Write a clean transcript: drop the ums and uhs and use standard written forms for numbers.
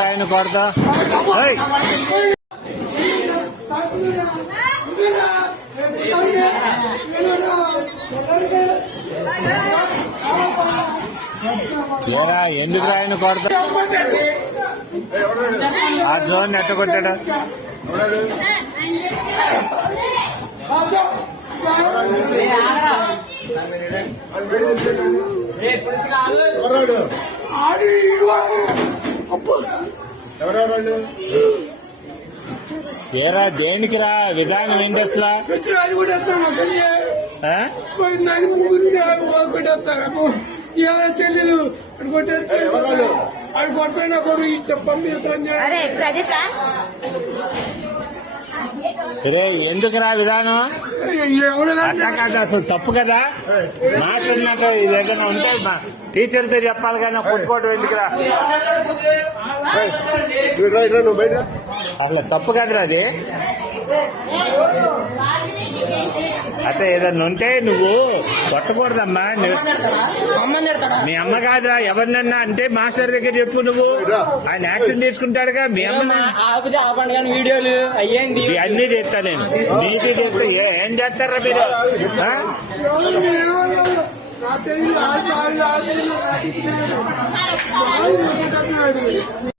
ఆయన కొడతా ఏరా ఎందుకు ఆయన కొడతా ఆ జోన్ ఎట్ట కొట్టాడు ఏరా దేనికి రా విధానం ఏంటి అసలు చెల్లెలు అడు కొట్టిపోయినా కూడా ఈ చెప్పండి ఎందుకురా విధానం అట్లా కాదు అసలు తప్పు కదా మాట్లాడినట్టు ఇది ఏదైనా ఉంటే టీచర్తో చెప్పాలి కానీ కొట్టుకోవడం ఎందుకురా అసలు తప్పు కదరా అది అంటే ఏదన్నా ఉంటే నువ్వు కొట్టకూడదమ్మా మీ అమ్మ కాదురా ఎవరినన్నా అంటే మాస్టర్ దగ్గర చెప్పు నువ్వు ఆయన యాక్షన్ తీసుకుంటాడుగా మీ అమ్మ వీడియోలు అయ్యేంది అన్ని చేస్తా నేను నీటి చేస్తే ఏం చేస్తారా మీరు